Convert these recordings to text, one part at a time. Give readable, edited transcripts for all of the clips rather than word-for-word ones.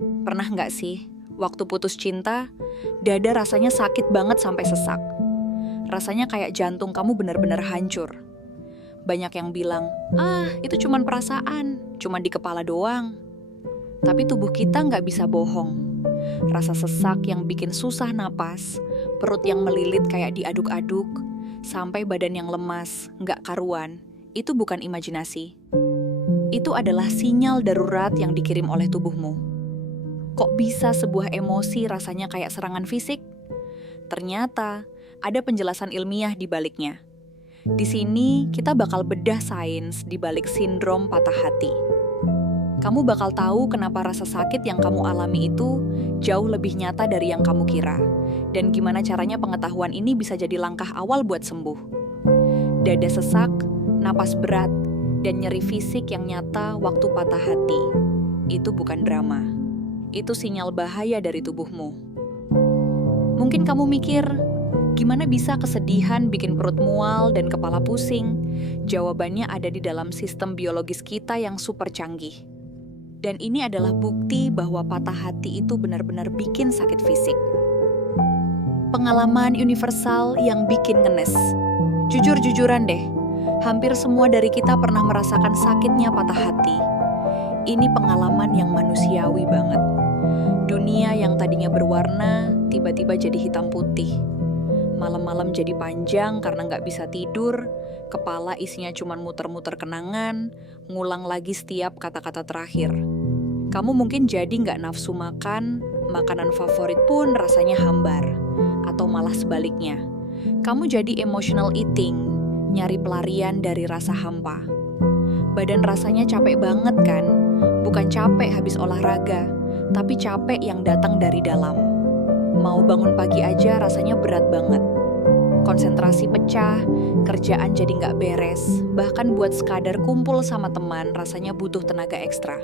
Pernah nggak sih, waktu putus cinta, dada rasanya sakit banget sampai sesak. Rasanya kayak jantung kamu benar-benar hancur. Banyak yang bilang, itu cuman perasaan, cuman di kepala doang. Tapi tubuh kita nggak bisa bohong. Rasa sesak yang bikin susah napas, perut yang melilit kayak diaduk-aduk, sampai badan yang lemas, nggak karuan, itu bukan imajinasi. Itu adalah sinyal darurat yang dikirim oleh tubuhmu. Kok bisa sebuah emosi rasanya kayak serangan fisik? Ternyata ada penjelasan ilmiah di baliknya. Di sini kita bakal bedah sains di balik sindrom patah hati. Kamu bakal tahu kenapa rasa sakit yang kamu alami itu jauh lebih nyata dari yang kamu kira. Dan gimana caranya pengetahuan ini bisa jadi langkah awal buat sembuh. Dada sesak, napas berat, dan nyeri fisik yang nyata waktu patah hati. Itu bukan drama. Itu sinyal bahaya dari tubuhmu. Mungkin kamu mikir, gimana bisa kesedihan bikin perut mual dan kepala pusing? Jawabannya ada di dalam sistem biologis kita yang super canggih. Dan ini adalah bukti bahwa patah hati itu benar-benar bikin sakit fisik. Pengalaman universal yang bikin ngenes. Jujur-jujuran deh, hampir semua dari kita pernah merasakan sakitnya patah hati. Ini pengalaman yang manusiawi banget. Dunia yang tadinya berwarna, tiba-tiba jadi hitam putih. Malam-malam jadi panjang karena nggak bisa tidur, kepala isinya cuma muter-muter kenangan, ngulang lagi setiap kata-kata terakhir. Kamu mungkin jadi nggak nafsu makan, makanan favorit pun rasanya hambar. Atau malah sebaliknya. Kamu jadi emotional eating, nyari pelarian dari rasa hampa. Badan rasanya capek banget kan? Bukan capek habis olahraga, tapi capek yang datang dari dalam. Mau bangun pagi aja rasanya berat banget. Konsentrasi pecah, kerjaan jadi nggak beres, bahkan buat sekadar kumpul sama teman rasanya butuh tenaga ekstra.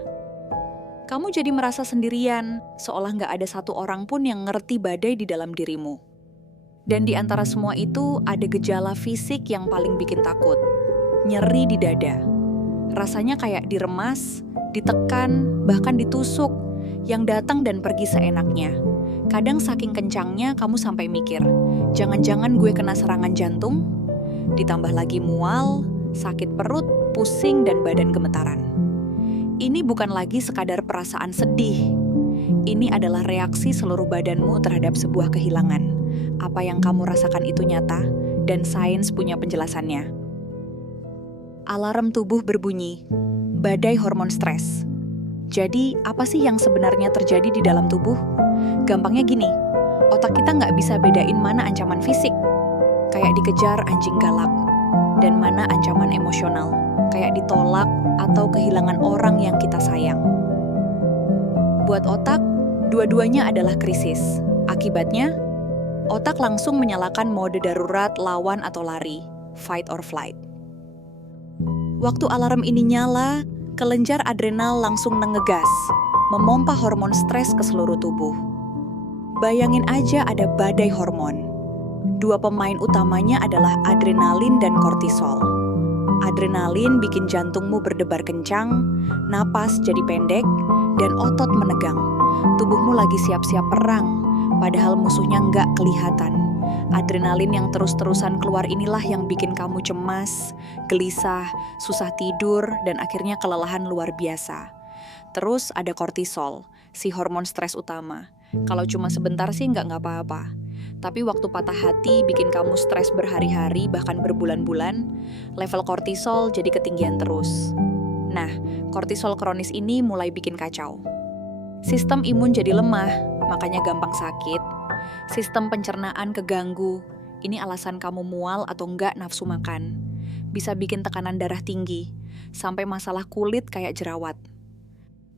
Kamu jadi merasa sendirian, seolah nggak ada satu orang pun yang ngerti badai di dalam dirimu. Dan di antara semua itu ada gejala fisik yang paling bikin takut. Nyeri di dada. Rasanya kayak diremas, ditekan, bahkan ditusuk, yang datang dan pergi seenaknya. Kadang saking kencangnya kamu sampai mikir, jangan-jangan gue kena serangan jantung? Ditambah lagi mual, sakit perut, pusing, dan badan gemetaran. Ini bukan lagi sekadar perasaan sedih. Ini adalah reaksi seluruh badanmu terhadap sebuah kehilangan. Apa yang kamu rasakan itu nyata, dan sains punya penjelasannya. Alarm tubuh berbunyi, badai hormon stres. Jadi, apa sih yang sebenarnya terjadi di dalam tubuh? Gampangnya gini, otak kita nggak bisa bedain mana ancaman fisik, kayak dikejar anjing galak, dan mana ancaman emosional, kayak ditolak atau kehilangan orang yang kita sayang. Buat otak, dua-duanya adalah krisis. Akibatnya, otak langsung menyalakan mode darurat lawan atau lari, fight or flight. Waktu alarm ini nyala, kelenjar adrenal langsung ngegas, memompa hormon stres ke seluruh tubuh. Bayangin aja ada badai hormon. Dua pemain utamanya adalah adrenalin dan kortisol. Adrenalin bikin jantungmu berdebar kencang, napas jadi pendek, dan otot menegang. Tubuhmu lagi siap-siap perang, padahal musuhnya nggak kelihatan. Adrenalin yang terus-terusan keluar inilah yang bikin kamu cemas, gelisah, susah tidur, dan akhirnya kelelahan luar biasa. Terus ada kortisol, si hormon stres utama. Kalau cuma sebentar sih nggak apa-apa. Tapi waktu patah hati bikin kamu stres berhari-hari bahkan berbulan-bulan, level kortisol jadi ketinggian terus. Nah, kortisol kronis ini mulai bikin kacau. Sistem imun jadi lemah, makanya gampang sakit. Sistem pencernaan keganggu, ini alasan kamu mual atau nggak nafsu makan. Bisa bikin tekanan darah tinggi, sampai masalah kulit kayak jerawat.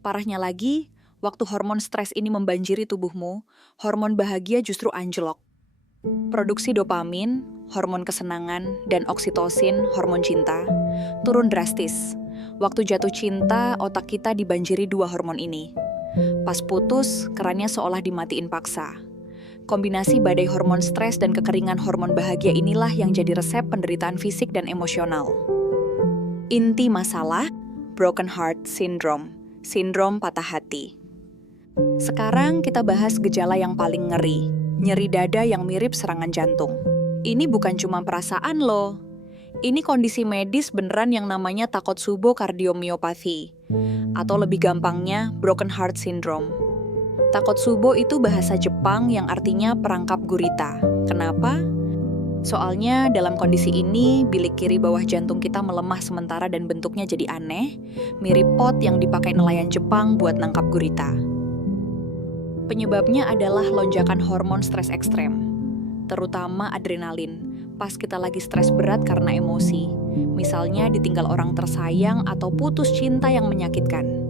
Parahnya lagi, waktu hormon stres ini membanjiri tubuhmu, hormon bahagia justru anjlok. Produksi dopamin, hormon kesenangan, dan oksitosin, hormon cinta, turun drastis. Waktu jatuh cinta, otak kita dibanjiri dua hormon ini. Pas putus, kerannya seolah dimatiin paksa. Kombinasi badai hormon stres dan kekeringan hormon bahagia inilah yang jadi resep penderitaan fisik dan emosional. Inti masalah, broken heart syndrome, sindrom patah hati. Sekarang kita bahas gejala yang paling ngeri, nyeri dada yang mirip serangan jantung. Ini bukan cuma perasaan loh. Ini kondisi medis beneran yang namanya Takotsubo cardiomyopathy, atau lebih gampangnya broken heart syndrome. Takotsubo itu bahasa Jepang yang artinya perangkap gurita. Kenapa? Soalnya dalam kondisi ini, bilik kiri bawah jantung kita melemah sementara dan bentuknya jadi aneh, mirip pot yang dipakai nelayan Jepang buat nangkap gurita. Penyebabnya adalah lonjakan hormon stres ekstrem, terutama adrenalin, pas kita lagi stres berat karena emosi, misalnya ditinggal orang tersayang atau putus cinta yang menyakitkan.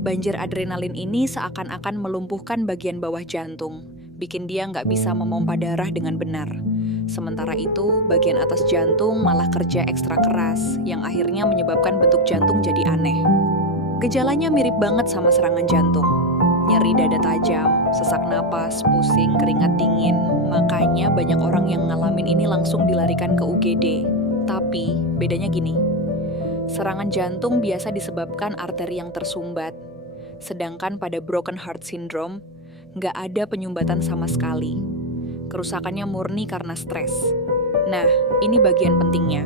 Banjir adrenalin ini seakan-akan melumpuhkan bagian bawah jantung, bikin dia nggak bisa memompa darah dengan benar. Sementara itu, bagian atas jantung malah kerja ekstra keras, yang akhirnya menyebabkan bentuk jantung jadi aneh. Gejalanya mirip banget sama serangan jantung. Nyeri dada tajam, sesak napas, pusing, keringat dingin. Makanya banyak orang yang ngalamin ini langsung dilarikan ke UGD. Tapi, bedanya gini. Serangan jantung biasa disebabkan arteri yang tersumbat. Sedangkan pada broken heart syndrome, nggak ada penyumbatan sama sekali. Kerusakannya murni karena stres. Nah, ini bagian pentingnya.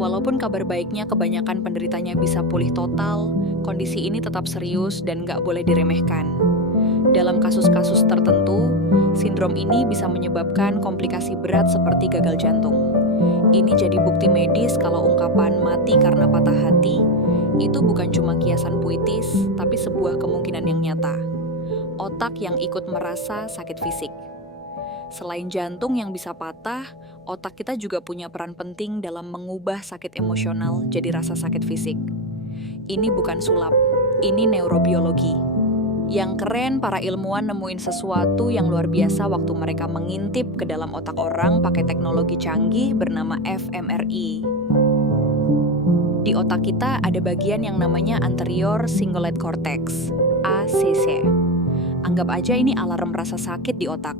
Walaupun kabar baiknya kebanyakan penderitanya bisa pulih total, kondisi ini tetap serius dan nggak boleh diremehkan. Dalam kasus-kasus tertentu, sindrom ini bisa menyebabkan komplikasi berat seperti gagal jantung. Ini jadi bukti medis kalau ungkapan mati karena patah hati itu bukan cuma kiasan puitis, tapi sebuah kemungkinan yang nyata. Otak yang ikut merasa sakit fisik. Selain jantung yang bisa patah, otak kita juga punya peran penting dalam mengubah sakit emosional jadi rasa sakit fisik. Ini bukan sulap, ini neurobiologi. Yang keren, para ilmuwan nemuin sesuatu yang luar biasa waktu mereka mengintip ke dalam otak orang pakai teknologi canggih bernama fMRI. Di otak kita ada bagian yang namanya anterior cingulate cortex, ACC. Anggap aja ini alarm rasa sakit di otak.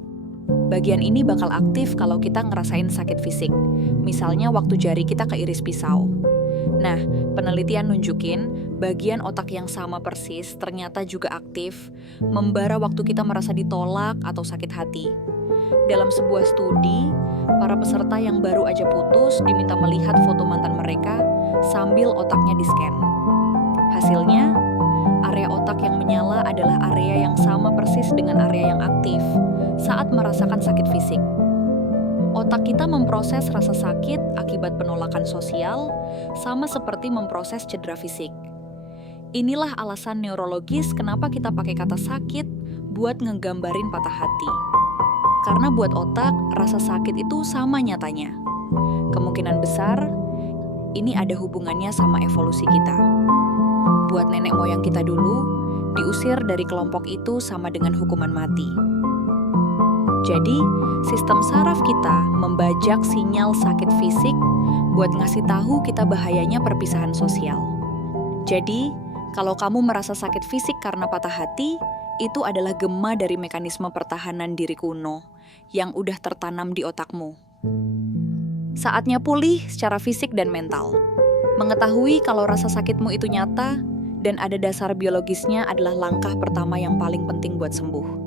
Bagian ini bakal aktif kalau kita ngerasain sakit fisik, misalnya waktu jari kita keiris pisau. Nah, penelitian nunjukin bagian otak yang sama persis ternyata juga aktif, membara waktu kita merasa ditolak atau sakit hati. Dalam sebuah studi, para peserta yang baru aja putus diminta melihat foto mantan mereka sambil otaknya di-scan. Hasilnya, area otak yang menyala adalah area yang sama persis dengan area yang aktif saat merasakan sakit fisik. Otak kita memproses rasa sakit akibat penolakan sosial sama seperti memproses cedera fisik. Inilah alasan neurologis kenapa kita pakai kata sakit buat ngegambarin patah hati. Karena buat otak, rasa sakit itu sama nyatanya. Kemungkinan besar, ini ada hubungannya sama evolusi kita. Buat nenek moyang kita dulu, diusir dari kelompok itu sama dengan hukuman mati. Jadi, sistem saraf kita membajak sinyal sakit fisik buat ngasih tahu kita bahayanya perpisahan sosial. Jadi, kalau kamu merasa sakit fisik karena patah hati, itu adalah gema dari mekanisme pertahanan diri kuno yang udah tertanam di otakmu. Saatnya pulih secara fisik dan mental. Mengetahui kalau rasa sakitmu itu nyata dan ada dasar biologisnya adalah langkah pertama yang paling penting buat sembuh.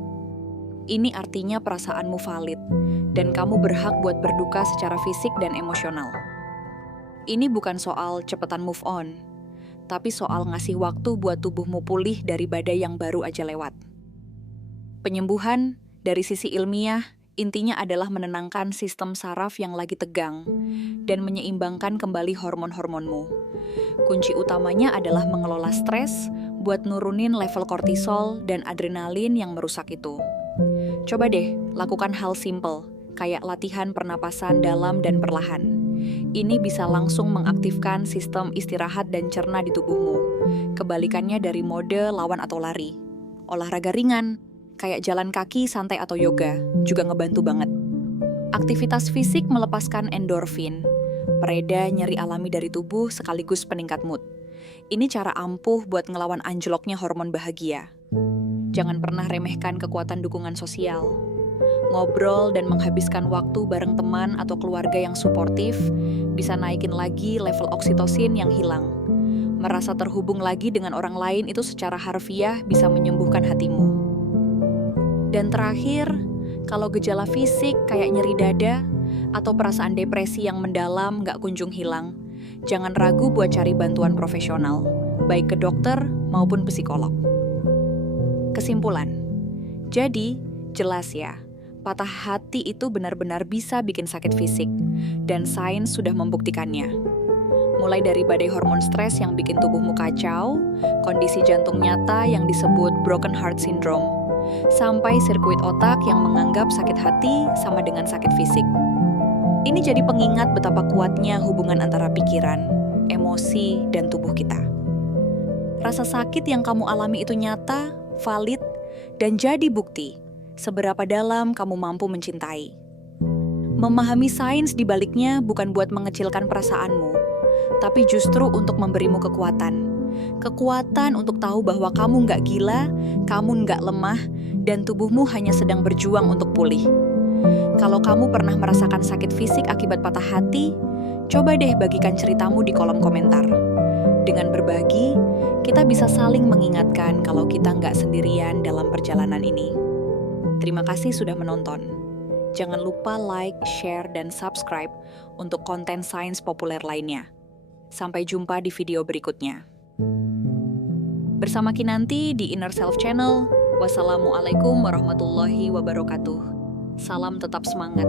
Ini artinya perasaanmu valid, dan kamu berhak buat berduka secara fisik dan emosional. Ini bukan soal cepetan move on, tapi soal ngasih waktu buat tubuhmu pulih dari badai yang baru aja lewat. Penyembuhan, dari sisi ilmiah, intinya adalah menenangkan sistem saraf yang lagi tegang, dan menyeimbangkan kembali hormon-hormonmu. Kunci utamanya adalah mengelola stres, buat nurunin level kortisol dan adrenalin yang merusak itu. Coba deh, lakukan hal simple, kayak latihan pernapasan dalam dan perlahan. Ini bisa langsung mengaktifkan sistem istirahat dan cerna di tubuhmu. Kebalikannya dari mode lawan atau lari. Olahraga ringan, kayak jalan kaki santai atau yoga, juga ngebantu banget. Aktivitas fisik melepaskan endorfin, pereda nyeri alami dari tubuh sekaligus peningkat mood. Ini cara ampuh buat ngelawan anjloknya hormon bahagia. Jangan pernah remehkan kekuatan dukungan sosial. Ngobrol dan menghabiskan waktu bareng teman atau keluarga yang suportif bisa naikin lagi level oksitosin yang hilang. Merasa terhubung lagi dengan orang lain itu secara harfiah bisa menyembuhkan hatimu. Dan terakhir, kalau gejala fisik kayak nyeri dada atau perasaan depresi yang mendalam nggak kunjung hilang, jangan ragu buat cari bantuan profesional, baik ke dokter maupun psikolog. Kesimpulan, jadi jelas ya, patah hati itu benar-benar bisa bikin sakit fisik, dan sains sudah membuktikannya. Mulai dari badai hormon stres yang bikin tubuhmu kacau, kondisi jantung nyata yang disebut broken heart syndrome, sampai sirkuit otak yang menganggap sakit hati sama dengan sakit fisik. Ini jadi pengingat betapa kuatnya hubungan antara pikiran, emosi, dan tubuh kita. Rasa sakit yang kamu alami itu nyata, valid, dan jadi bukti seberapa dalam kamu mampu mencintai. Memahami sains di baliknya bukan buat mengecilkan perasaanmu, tapi justru untuk memberimu kekuatan. Kekuatan untuk tahu bahwa kamu nggak gila, kamu nggak lemah, dan tubuhmu hanya sedang berjuang untuk pulih. Kalau kamu pernah merasakan sakit fisik akibat patah hati, coba deh bagikan ceritamu di kolom komentar. Dengan berbagi, kita bisa saling mengingatkan kalau kita nggak sendirian dalam perjalanan ini. Terima kasih sudah menonton. Jangan lupa like, share, dan subscribe untuk konten sains populer lainnya. Sampai jumpa di video berikutnya. Bersama Kinanti di Inner Self Channel. Wassalamualaikum warahmatullahi wabarakatuh. Salam tetap semangat.